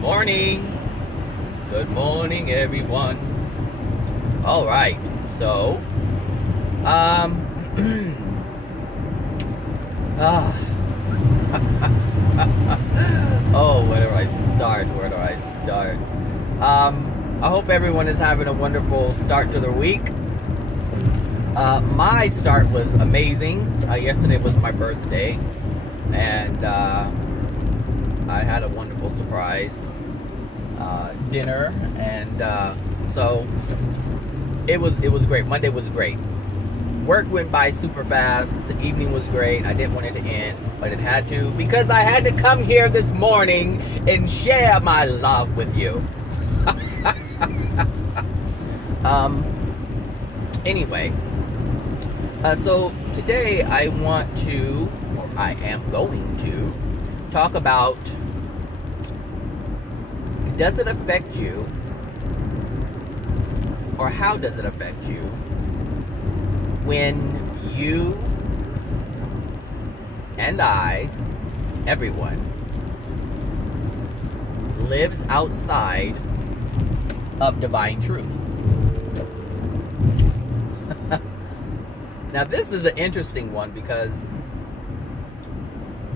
morning. Good morning, everyone. All right. So, oh, where do I start? I hope everyone is having a wonderful start to their week. My start was amazing. Yesterday was my birthday, and I had a wonderful surprise dinner, and so it was great. Monday was great. Work went by super fast. The evening was great. I didn't want it to end, but it had to, because I had to come here this morning and share my love with you. Anyway, so today I am going to talk about, does it affect you, or how does it affect you when you and I, everyone, lives outside of divine truth? Now, this is an interesting one, because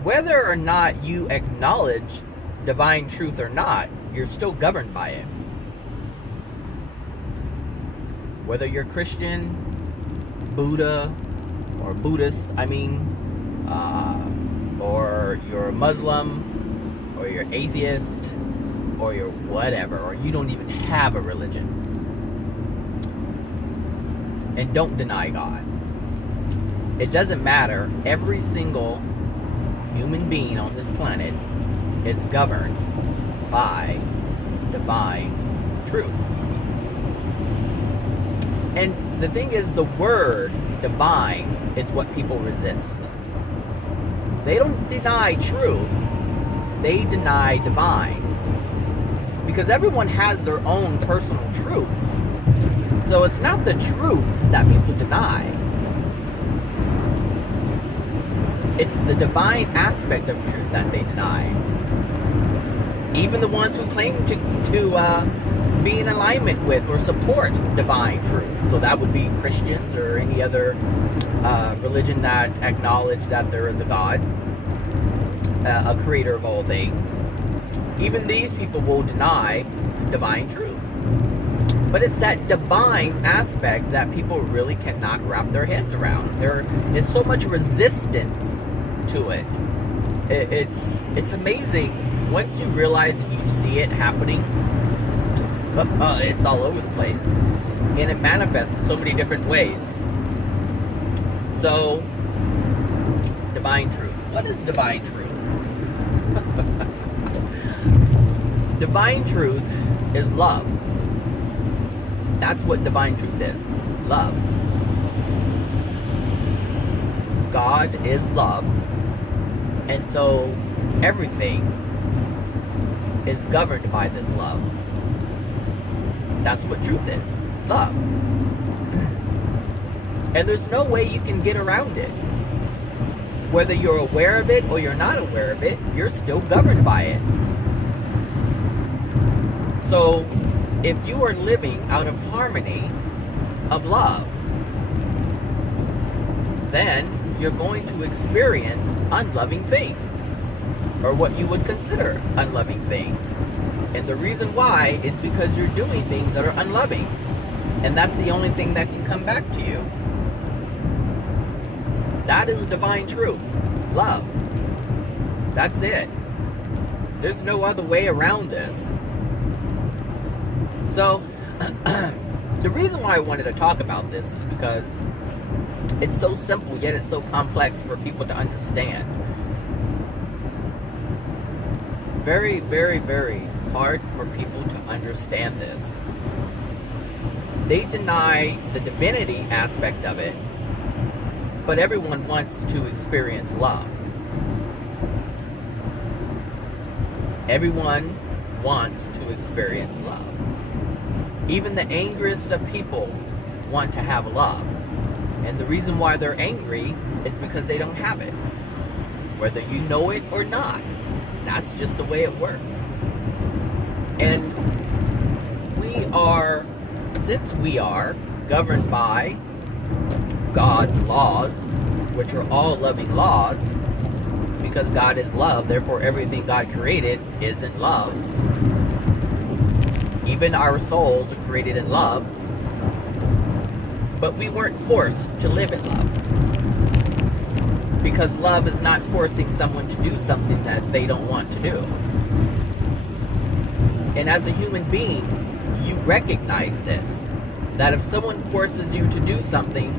whether or not you acknowledge divine truth or not, you're still governed by it. Whether you're Christian, Buddha, or Buddhist, or you're Muslim, or you're atheist, or you're whatever, or you don't even have a religion. And don't deny God. It doesn't matter. Every single human being on this planet is governed by divine truth. And the thing is, the word divine is what people resist. They don't deny truth, they deny divine. Because everyone has their own personal truths. So it's not the truths that people deny. It's the divine aspect of truth that they deny. Even the ones who claim to be in alignment with or support divine truth. So that would be Christians or any other religion that acknowledge that there is a God, a creator of all things. Even these people will deny divine truth. But it's that divine aspect that people really cannot wrap their heads around. There is so much resistance to it. It's amazing. Once you realize and you see it happening, it's all over the place. And it manifests in so many different ways. So, divine truth. What is divine truth? Divine truth is love. That's what divine truth is. Love. God is love. And so everything is governed by this love. That's what truth is. Love. And there's no way you can get around it. Whether you're aware of it or you're not aware of it, you're still governed by it. So, if you are living out of harmony of love, then you're going to experience unloving things, or what you would consider unloving things. And the reason why is because you're doing things that are unloving. And that's the only thing that can come back to you. That is divine truth. Love. That's it. There's no other way around this. So, the reason why I wanted to talk about this is because it's so simple, yet it's so complex for people to understand. Very, very, very hard for people to understand this. They deny the divinity aspect of it, but everyone wants to experience love. Everyone wants to experience love. Even the angriest of people want to have love. And the reason why they're angry is because they don't have it. Whether you know it or not. That's just the way it works. And since we are governed by God's laws, which are all loving laws, because God is love, therefore everything God created is in love. Even our souls are created in love, but we weren't forced to live in love. Because love is not forcing someone to do something that they don't want to do. And as a human being, you recognize this, that if someone forces you to do something,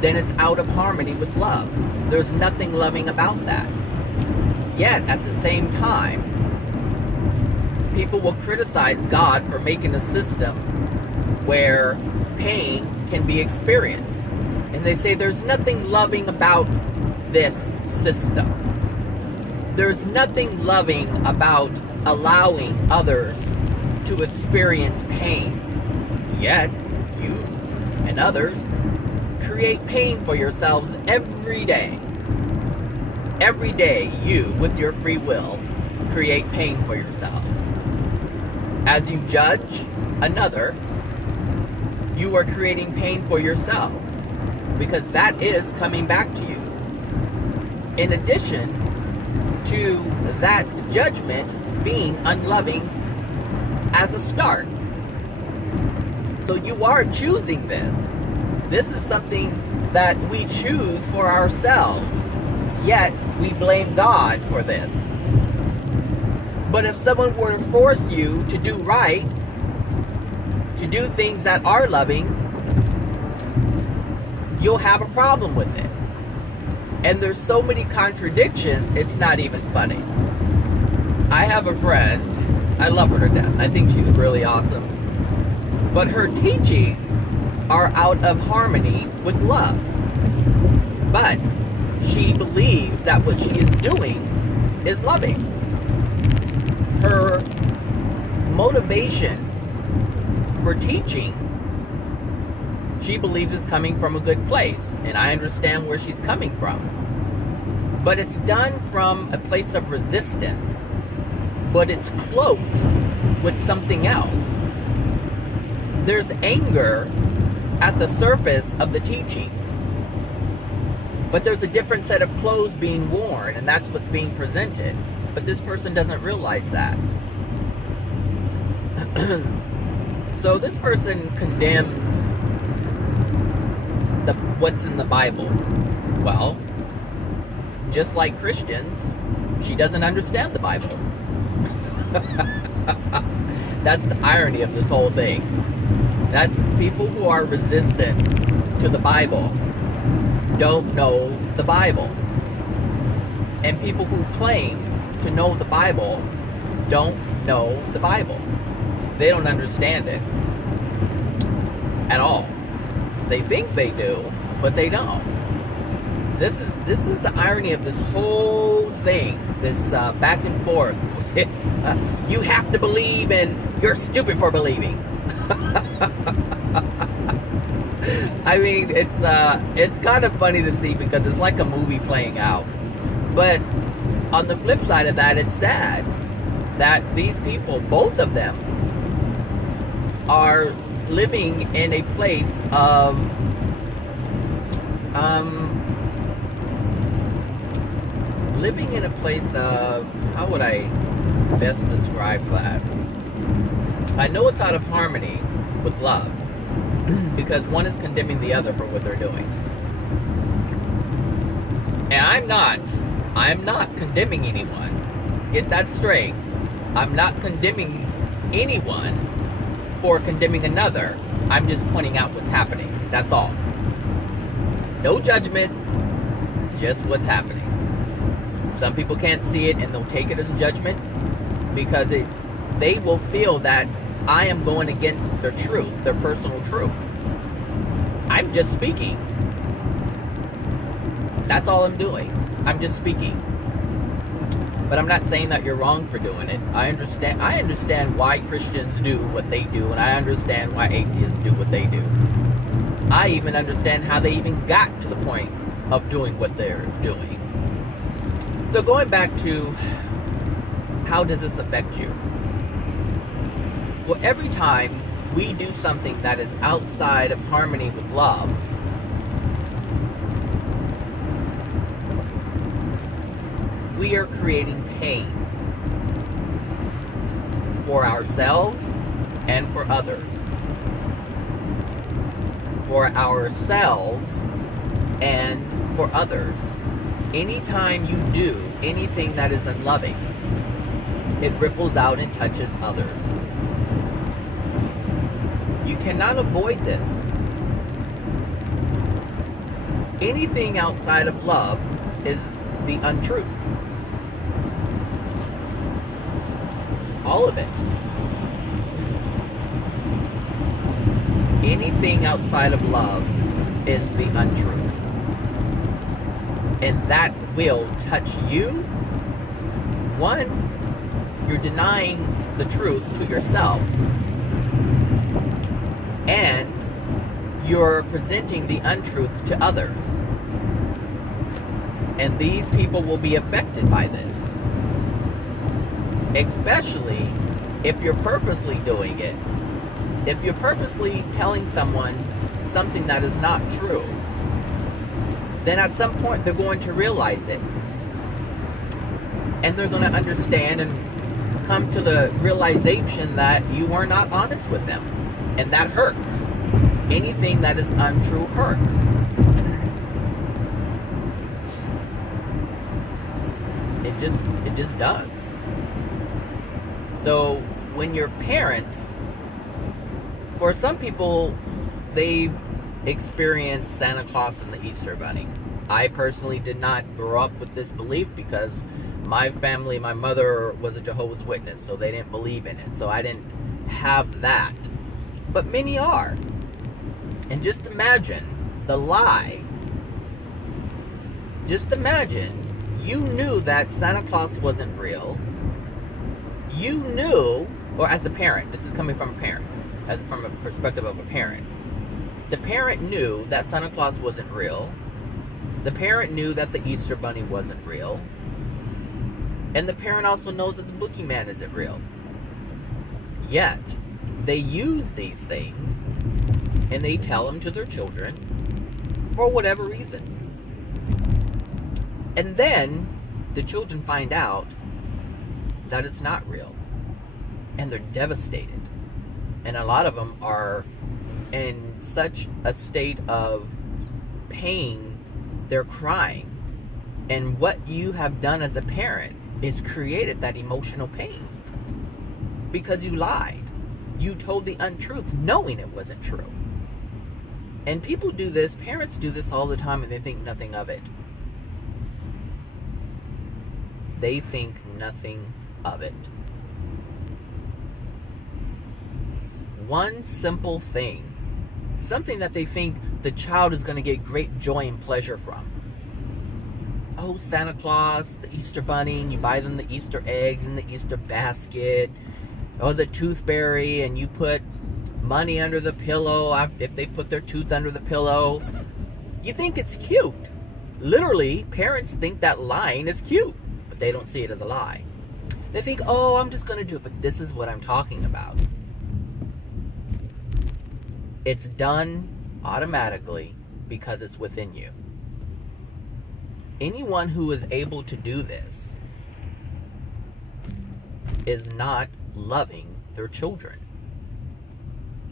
then it's out of harmony with love. There's nothing loving about that. Yet, at the same time, people will criticize God for making a system where pain can be experienced. And they say there's nothing loving about this system. There's nothing loving about allowing others to experience pain. Yet, you and others create pain for yourselves every day. Every day, you, with your free will, create pain for yourselves. As you judge another, you are creating pain for yourself, because that is coming back to you. In addition to that judgment being unloving as a start. So you are choosing this. This is something that we choose for ourselves, yet we blame God for this. But if someone were to force you to do right, to do things that are loving, you'll have a problem with it. And there's so many contradictions, it's not even funny. I have a friend, I love her to death. I think she's really awesome. But her teachings are out of harmony with love. But she believes that what she is doing is loving. Her motivation for teaching, she believes, is coming from a good place. And I understand where she's coming from. But it's done from a place of resistance. But it's cloaked with something else. There's anger at the surface of the teachings. But there's a different set of clothes being worn, and that's what's being presented. But this person doesn't realize that. So this person condemns what's in the Bible. Well, just like Christians, she doesn't understand the Bible. That's the irony of this whole thing. That's people who are resistant to the Bible don't know the Bible. And people who claim to know the Bible don't know the Bible. They don't understand it at all. They think they do, but they don't. This is the irony of this whole thing, this back and forth. You have to believe, and you're stupid for believing. I mean, it's kind of funny to see, because it's like a movie playing out. But on the flip side of that, it's sad that these people, both of them, are living in a place of how would I best describe that? I know it's out of harmony with love, because one is condemning the other for what they're doing. And I'm not condemning anyone. Get that straight. I'm not condemning anyone for condemning another. I'm just pointing out what's happening. That's all. No judgment, just what's happening. Some people can't see it, and they'll take it as a judgment, because they will feel that I am going against their truth, their personal truth. I'm just speaking. That's all I'm doing. I'm just speaking. But I'm not saying that you're wrong for doing it. I understand why Christians do what they do, and I understand why atheists do what they do. I even understand how they even got to the point of doing what they're doing. So going back to, how does this affect you? Well, every time we do something that is outside of harmony with love, we are creating pain for ourselves and for others. For ourselves and for others. Anytime you do anything that is unloving, it ripples out and touches others. You cannot avoid this. Anything outside of love is the untruth. All of it. Anything outside of love is the untruth. And that will touch you. One, you're denying the truth to yourself. And you're presenting the untruth to others. And these people will be affected by this. Especially if you're purposely doing it. If you're purposely telling someone something that is not true, then at some point they're going to realize it. And they're going to understand and come to the realization that you were not honest with them. And that hurts. Anything that is untrue hurts. It just does. So when your parents, for some people, they've experienced Santa Claus and the Easter Bunny. I personally did not grow up with this belief because my family, my mother was a Jehovah's Witness, so they didn't believe in it. So I didn't have that. But many are. And just imagine the lie. Just imagine you knew that Santa Claus wasn't real. You knew, or as a parent, this is coming from a parent, from a perspective of a parent. The parent knew that Santa Claus wasn't real. The parent knew that the Easter Bunny wasn't real. And the parent also knows that the boogeyman isn't real. Yet, they use these things and they tell them to their children for whatever reason. And then the children find out that it's not real. And they're devastated. And a lot of them are in such a state of pain, they're crying. And what you have done as a parent is created that emotional pain. Because you lied. You told the untruth knowing it wasn't true. And people do this, parents do this all the time, and they think nothing of it. They think nothing of it. One simple thing, something that they think the child is going to get great joy and pleasure from. Oh, Santa Claus, the Easter Bunny, and you buy them the Easter eggs in the Easter basket, or the tooth fairy, and you put money under the pillow if they put their tooth under the pillow. You think it's cute. Literally, parents think that lying is cute, but they don't see it as a lie. They think, oh, I'm just going to do it, but this is what I'm talking about. It's done automatically because it's within you. Anyone who is able to do this is not loving their children.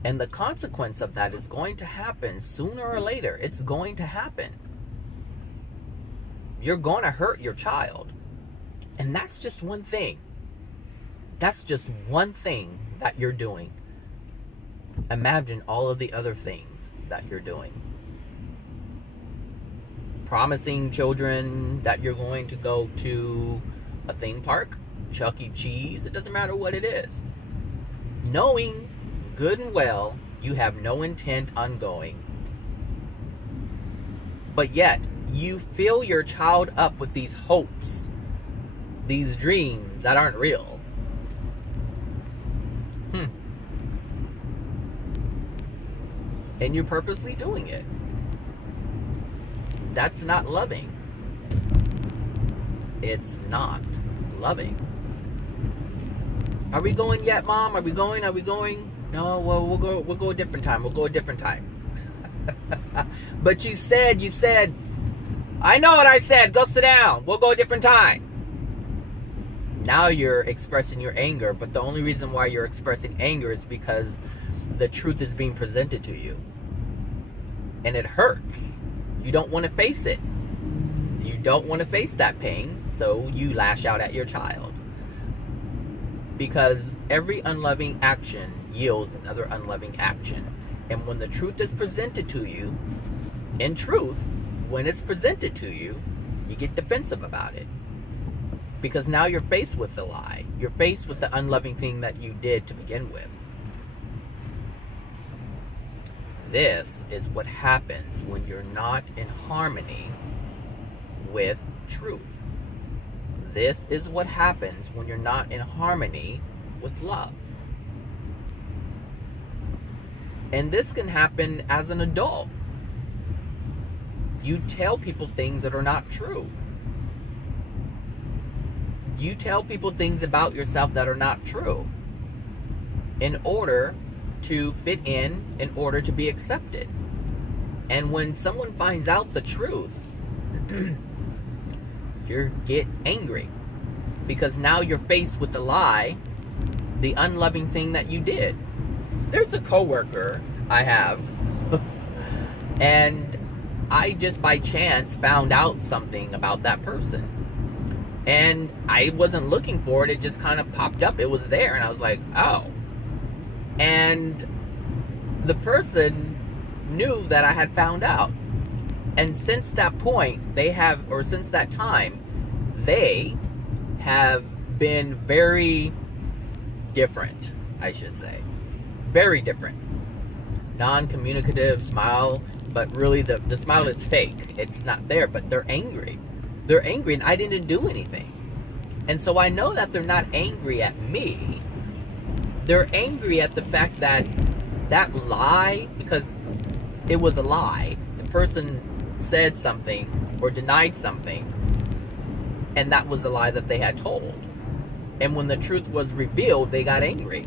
And the consequence of that is going to happen sooner or later. It's going to happen. You're going to hurt your child. And that's just one thing. That's just one thing that you're doing. Imagine all of the other things that you're doing. Promising children that you're going to go to a theme park, Chuck E. Cheese, it doesn't matter what it is. Knowing good and well you have no intent on going. But yet, you fill your child up with these hopes, these dreams that aren't real. And you're purposely doing it. That's not loving. It's not loving. Are we going yet, Mom? Are we going? Are we going? No, well, we'll go a different time. We'll go a different time. But you said, I know what I said. Go sit down. We'll go a different time. Now you're expressing your anger, but the only reason why you're expressing anger is because the truth is being presented to you. And it hurts. You don't want to face it. You don't want to face that pain, so you lash out at your child. Because every unloving action yields another unloving action. And when the truth is presented to you, in truth, when it's presented to you, you get defensive about it. Because now you're faced with the lie. You're faced with the unloving thing that you did to begin with. This is what happens when you're not in harmony with truth. This is what happens when you're not in harmony with love. And this can happen as an adult. You tell people things that are not true. You tell people things about yourself that are not true in order to fit in order to be accepted. And when someone finds out the truth, you get angry because now you're faced with the lie, the unloving thing that you did. There's a coworker I have and I just by chance found out something about that person. And I wasn't looking for it. It just kind of popped up. It was there. And I was like, oh. And the person knew that I had found out. And since that point, since that time, they have been very different, I should say. Very different. Non-communicative, smile, but really the smile is fake. It's not there, but they're angry. They're angry and I didn't do anything. And so I know that they're not angry at me. They're angry at the fact that that lie, because it was a lie. The person said something or denied something, and that was a lie that they had told. And when the truth was revealed, they got angry.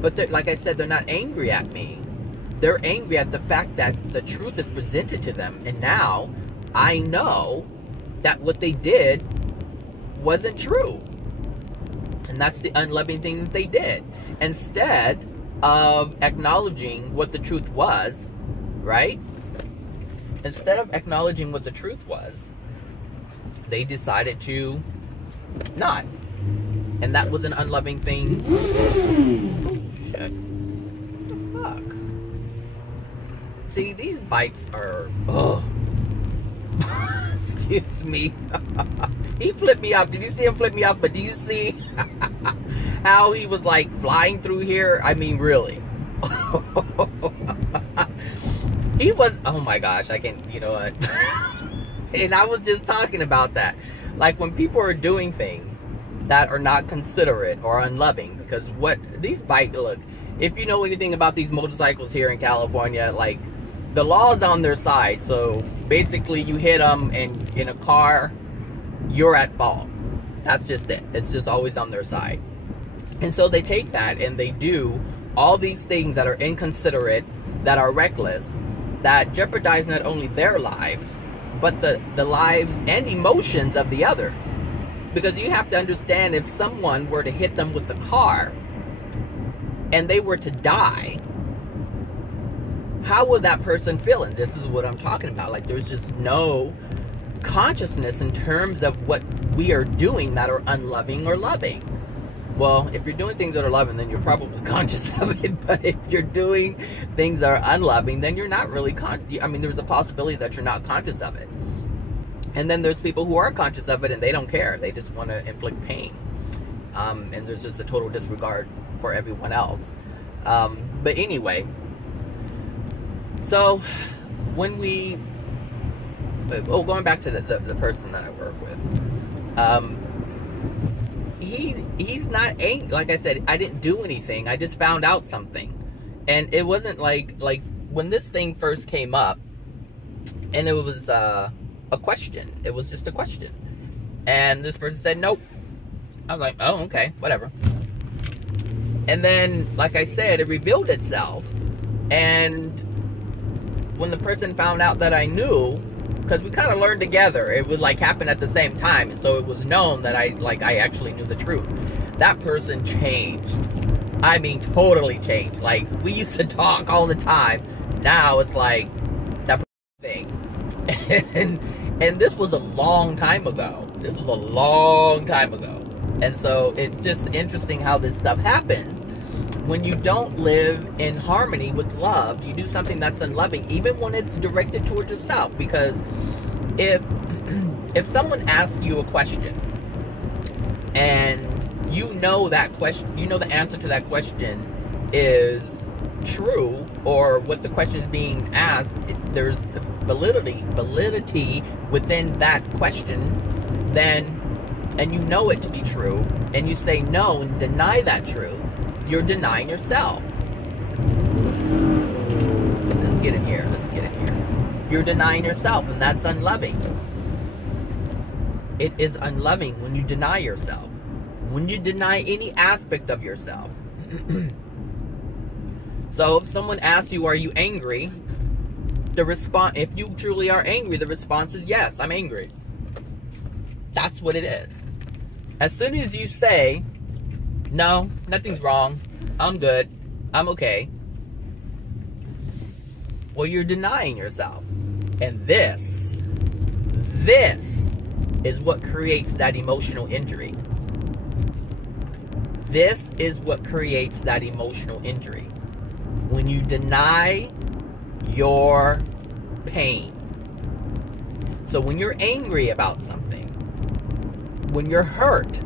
But like I said, they're not angry at me. They're angry at the fact that the truth is presented to them. And now I know that what they did wasn't true. And that's the unloving thing that they did. Instead of acknowledging what the truth was, right? Instead of acknowledging what the truth was, they decided to not. And that was an unloving thing. Oh, shit. What the fuck? See, these bikes are... Ugh. Excuse me. He flipped me off. Did you see him flip me off? But do you see how he was like flying through here? I mean, really. He was, oh my gosh, I can, you know what? And I was just talking about that. Like when people are doing things that are not considerate or unloving, because what these bikes, look, if you know anything about these motorcycles here in California, like the law is on their side. So basically you hit them and in a car, you're at fault. That's just it. It's just always on their side. And so they take that and they do all these things that are inconsiderate, that are reckless, that jeopardize not only their lives, but the lives and emotions of the others. Because you have to understand, if someone were to hit them with the car and they were to die, how would that person feel? And this is what I'm talking about. Like, there's just no consciousness in terms of what we are doing that are unloving or loving. Well, if you're doing things that are loving, then you're probably conscious of it. But if you're doing things that are unloving, then you're not really I mean, there's a possibility that you're not conscious of it. And then there's people who are conscious of it and they don't care. They just want to inflict pain. And there's just a total disregard for everyone else. But anyway, so when we... going back to the person that I work with. He's not angry. Like I said, I didn't do anything. I just found out something. And it wasn't like when this thing first came up, and it was a question. It was just a question. And this person said, nope. I was like, oh, okay, whatever. And then, like I said, it revealed itself. And when the person found out that I knew, because we kind of learned together, it would like happen at the same time, and so it was known that I actually knew the truth. That person changed. I mean, totally changed. Like, we used to talk all the time. Now it's like that thing. And this was a long time ago. This was a long time ago. And so it's just interesting how this stuff happens. When you don't live in harmony with love, you do something that's unloving, even when it's directed towards yourself. Because if someone asks you a question, and you know that question, you know the answer to that question is true, or what the question is being asked, there's validity within that question, then, and you know it to be true, and you say no and deny that truth, you're denying yourself. Let's get in here. You're denying yourself, and that's unloving. It is unloving when you deny yourself. When you deny any aspect of yourself. So if someone asks you, are you angry? The response, if you truly are angry, the response is yes, I'm angry. That's what it is. As soon as you say, no, nothing's wrong, I'm good, I'm okay, well, you're denying yourself. And this is what creates that emotional injury. This is what creates that emotional injury. When you deny your pain. So when you're angry about something, when you're hurt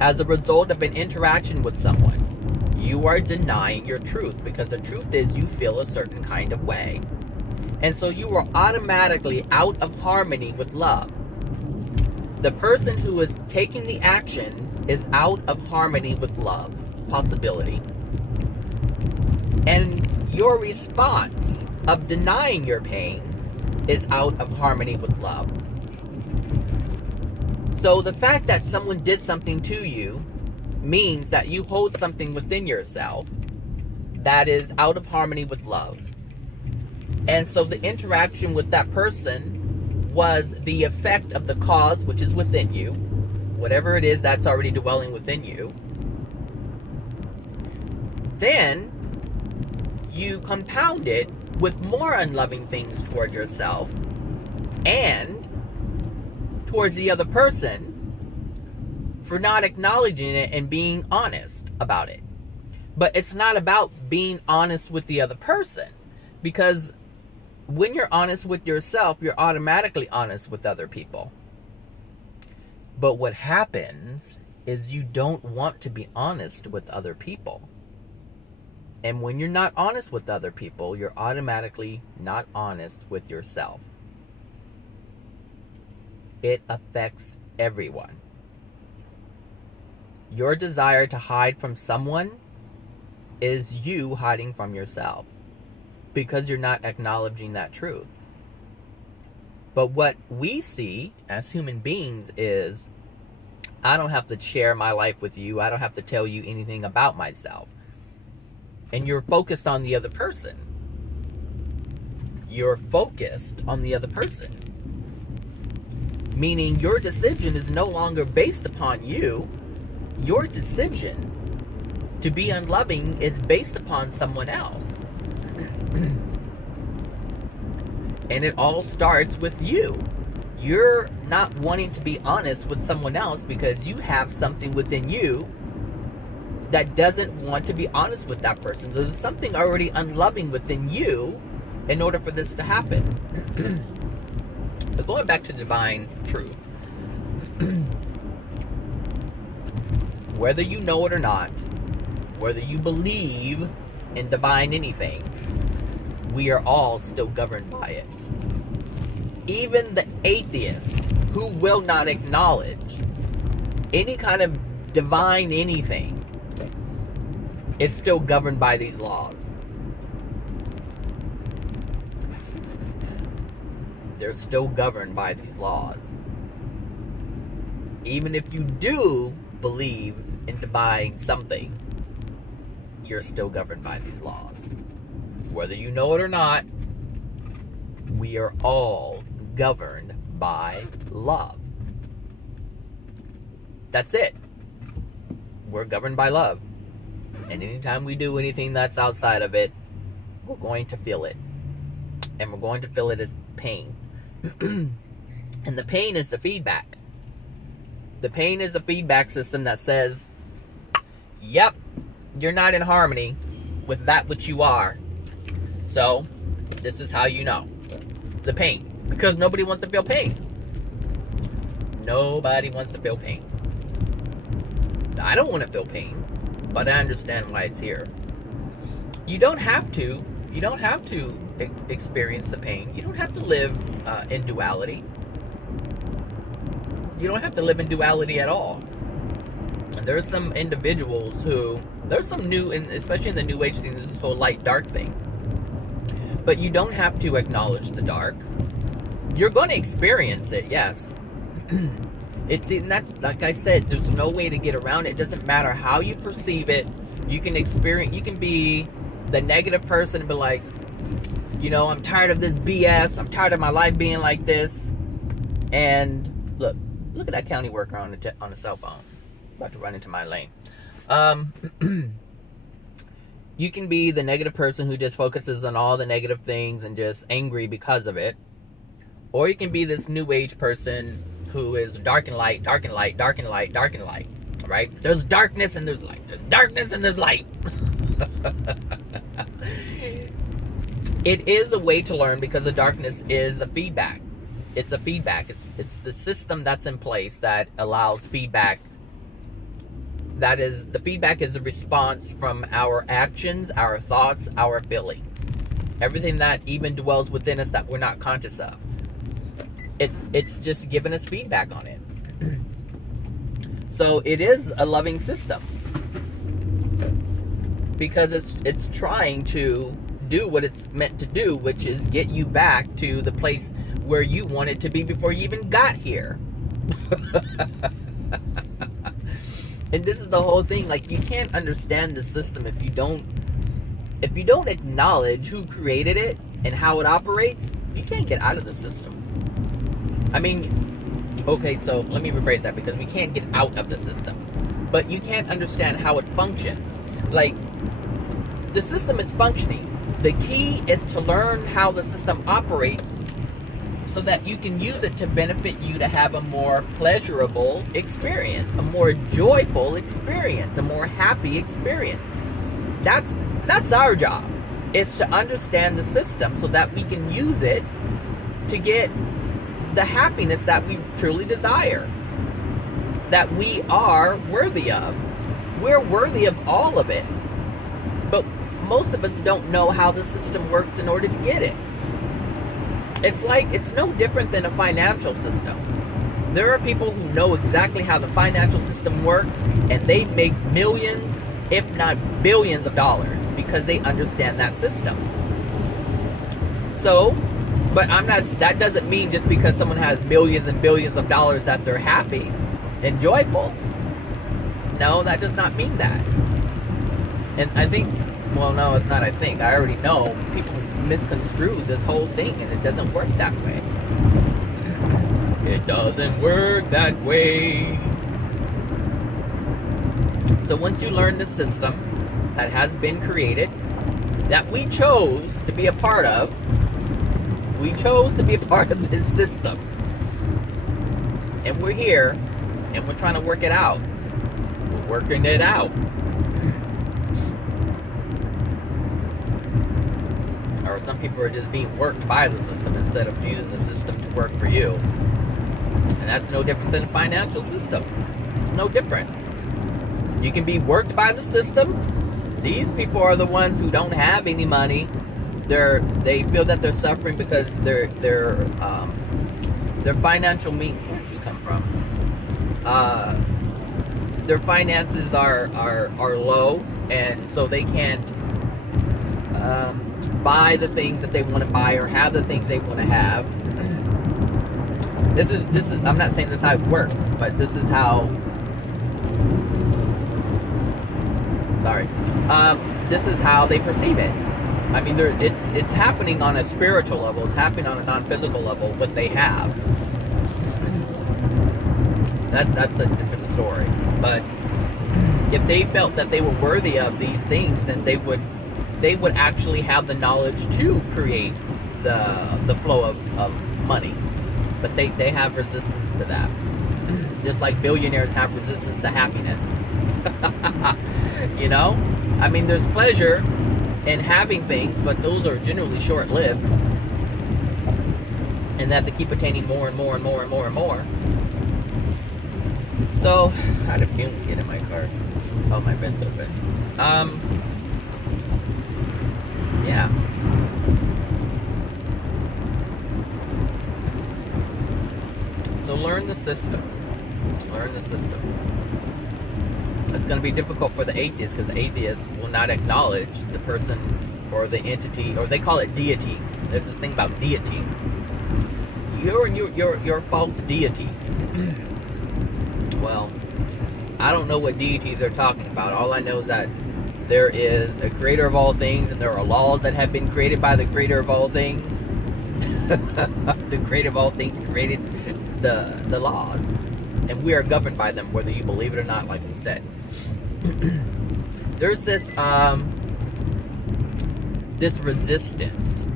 as a result of an interaction with someone, you are denying your truth, because the truth is you feel a certain kind of way. And so you are automatically out of harmony with love. The person who is taking the action is out of harmony with love, possibility. And your response of denying your pain is out of harmony with love. So the fact that someone did something to you means that you hold something within yourself that is out of harmony with love. And so the interaction with that person was the effect of the cause, which is within you. Whatever it is that's already dwelling within you. Then you compound it with more unloving things towards yourself and towards the other person for not acknowledging it and being honest about it. But it's not about being honest with the other person, because when you're honest with yourself, you're automatically honest with other people. But what happens is you don't want to be honest with other people. And when you're not honest with other people, you're automatically not honest with yourself. It affects everyone. Your desire to hide from someone is you hiding from yourself, because you're not acknowledging that truth. But what we see as human beings is, I don't have to share my life with you. I don't have to tell you anything about myself. And you're focused on the other person. You're focused on the other person. Meaning your decision is no longer based upon you. Your decision to be unloving is based upon someone else. And it all starts with you. You're not wanting to be honest with someone else because you have something within you that doesn't want to be honest with that person. There's something already unloving within you in order for this to happen. So going back to divine truth. Whether you know it or not, whether you believe in divine anything, we are all still governed by it. Even the atheist who will not acknowledge any kind of divine anything is still governed by these laws. They're still governed by these laws. Even if you do believe in divine something, you're still governed by these laws. Whether you know it or not, we are all governed by love. That's it. We're governed by love. And anytime we do anything that's outside of it, we're going to feel it. And we're going to feel it as pain. And the pain is the feedback. The pain is a feedback system that says, yep, you're not in harmony with that which you are. So, this is how you know. The pain. Because nobody wants to feel pain. Nobody wants to feel pain. I don't want to feel pain, but I understand why it's here. You don't have to. You don't have to experience the pain. You don't have to live in duality. You don't have to live in duality at all. And there's some individuals who, there's some new, especially in the New Age thing, this whole light-dark thing. But you don't have to acknowledge the dark. You're going to experience it, yes. And that's, like I said, there's no way to get around it. It doesn't matter how you perceive it. You can experience, you can be the negative person and be like, you know, I'm tired of this BS. I'm tired of my life being like this. And look at that county worker on the cell phone. About to run into my lane. You can be the negative person who just focuses on all the negative things and just angry because of it. Or you can be this new age person who is dark and light, dark and light, dark and light, dark and light. All right? There's darkness and there's light. There's darkness and there's light. It is a way to learn because the darkness is a feedback. It's a feedback. It's the system that's in place that allows feedback. That is, the feedback is a response from our actions, our thoughts, our feelings. Everything that even dwells within us that we're not conscious of. It's just giving us feedback on it. So it is a loving system. Because it's trying to do what it's meant to do, which is get you back to the place where you wanted to be before you even got here. And this is the whole thing. Like, you can't understand the system if you don't acknowledge who created it and how it operates. You can't get out of the system. I mean, okay, so let me rephrase that, because we can't get out of the system, but you can't understand how it functions. Like, the system is functioning. The key is to learn how the system operates so that you can use it to benefit you to have a more pleasurable experience, a more joyful experience, a more happy experience. That's our job, is to understand the system so that we can use it to get the happiness that we truly desire, that we are worthy of. We're worthy of all of it. But most of us don't know how the system works in order to get it. It's no different than a financial system. There are people who know exactly how the financial system works, and they make millions, if not billions of dollars, because they understand that system. So, but that doesn't mean just because someone has millions and billions of dollars that they're happy and joyful. No, that does not mean that. And I think, well, no, it's not I think. I already know people misconstrue this whole thing, and it doesn't work that way. It doesn't work that way. So once you learn the system that has been created, that we chose to be a part of, we chose to be a part of this system. And we're here, and we're trying to work it out. We're working it out. Or some people are just being worked by the system instead of using the system to work for you. And that's no different than a financial system. It's no different. You can be worked by the system. These people are the ones who don't have any money. They feel that they're suffering because their financial means. Where did you come from? Their finances are low, and so they can't buy the things that they want to buy or have the things they want to have. This is. I'm not saying this is how it works, but this is how. sorry. This is how they perceive it. I mean, it's happening on a spiritual level. It's happening on a non-physical level. What they have. That's a different story. But if they felt that they were worthy of these things, then they would actually have the knowledge to create the flow of money. But they have resistance to that. Just like billionaires have resistance to happiness. You know? I mean, there's pleasure in having things, but those are generally short-lived. And that they keep attaining more and more and more and more and more. So, how did fumes get in my car? Oh, my vent's open. Yeah. So learn the system. Learn the system. It's going to be difficult for the atheists, because the atheists will not acknowledge the person or the entity, or they call it deity. There's this thing about deity. You're false deity. Well, I don't know what deity they're talking about. All I know is that there is a creator of all things, and there are laws that have been created by the creator of all things. The creator of all things created the laws, and we are governed by them, whether you believe it or not, like we said. There's this this resistance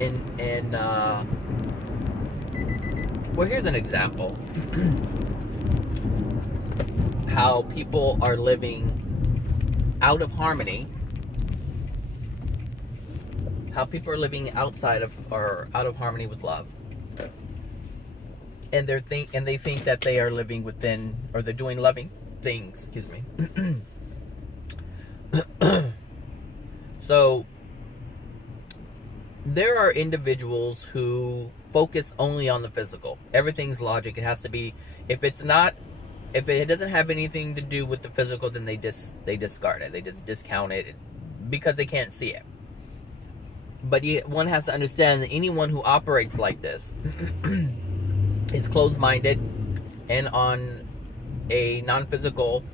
in well, here's an example. How people are living out of harmony. How people are living outside of, or out of harmony with love. And they think that they are living within, or they're doing loving things, excuse me. So there are individuals who focus only on the physical. Everything's logic. It has to be, if it doesn't have anything to do with the physical, then they discard it. They just discount it because they can't see it. But one has to understand that anyone who operates like this is closed-minded, and on a non-physical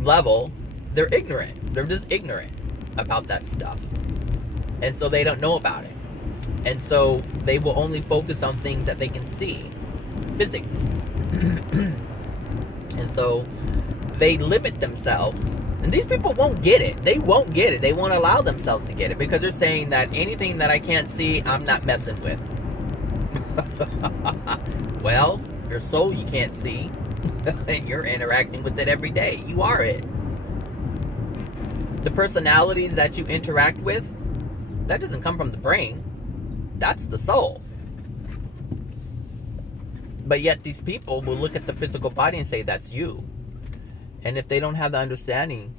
level, they're ignorant. They're just ignorant about that stuff. And so they don't know about it. And so they will only focus on things that they can see. Physics. And so they limit themselves. And these people won't get it. They won't get it. They won't allow themselves to get it, because they're saying that anything that I can't see, I'm not messing with. Well, your soul you can't see. And you're interacting with it every day. You are it. The personalities that you interact with, that doesn't come from the brain. That's the soul. But yet these people will look at the physical body and say, that's you. And if they don't have the understanding,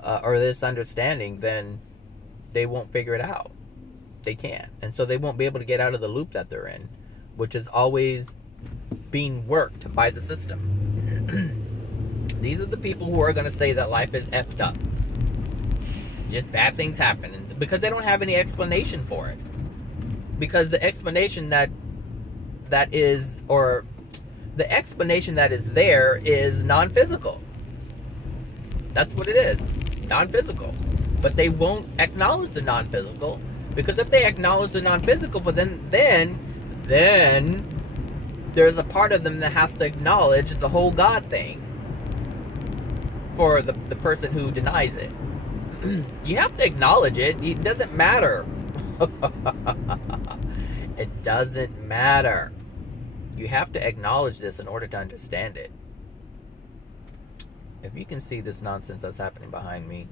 or this understanding, then they won't figure it out. They can't. And so they won't be able to get out of the loop that they're in, which is always being worked by the system. These are the people who are going to say that life is effed up. Just bad things happen. And because they don't have any explanation for it. Because the explanation that is there is non-physical. That's what it is. Non-physical. But they won't acknowledge the non-physical, because if they acknowledge the non-physical, but then there's a part of them that has to acknowledge the whole God thing for the person who denies it. You have to acknowledge it. It doesn't matter. It doesn't matter. You have to acknowledge this in order to understand it. If you can see this nonsense that's happening behind me,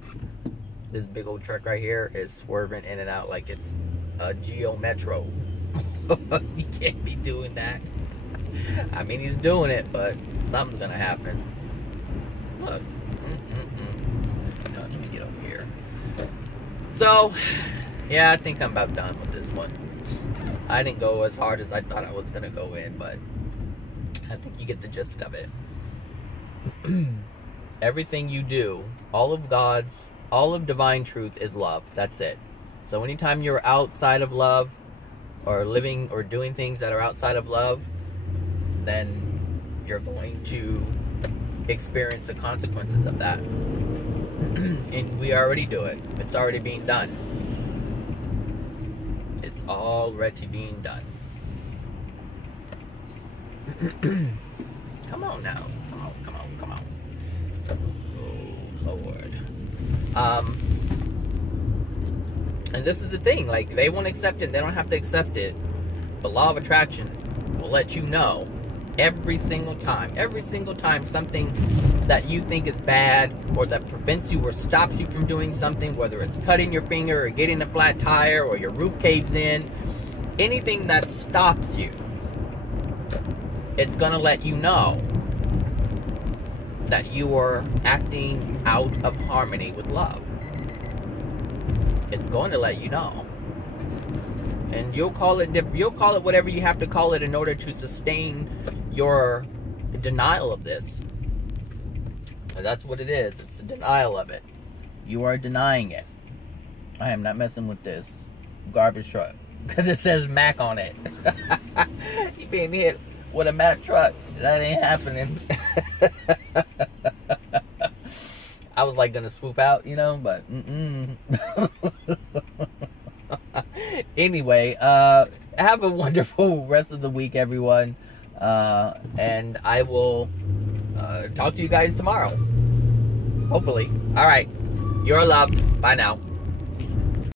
this big old truck right here is swerving in and out like it's a Geo Metro. You can't be doing that. I mean, he's doing it, but something's gonna happen. Look. No, let me get over here. So, yeah, I think I'm about done with this one. I didn't go as hard as I thought I was gonna go in, but I think you get the gist of it. Everything you do, all of divine truth is love. That's it. So anytime you're outside of love, or living or doing things that are outside of love, then you're going to experience the consequences of that. And we already do it. It's already being done. It's already being done. Come on now. Come on. Oh, Lord. And this is the thing. Like, they won't accept it. They don't have to accept it. The law of attraction will let you know every single time something that you think is bad or that prevents you or stops you from doing something, whether it's cutting your finger or getting a flat tire or your roof caves in, anything that stops you, it's going to let you know that you are acting out of harmony with love. It's going to let you know. And you'll call it whatever you have to call it in order to sustain your denial of this. And that's what it is. It's a denial of it. You are denying it. I am not messing with this garbage truck because it says Mac on it. You being hit with a Mac truck. That ain't happening. I was like gonna swoop out, you know, but Anyway, have a wonderful rest of the week, everyone. And I will talk to you guys tomorrow. Hopefully. All right. You're loved. Bye now.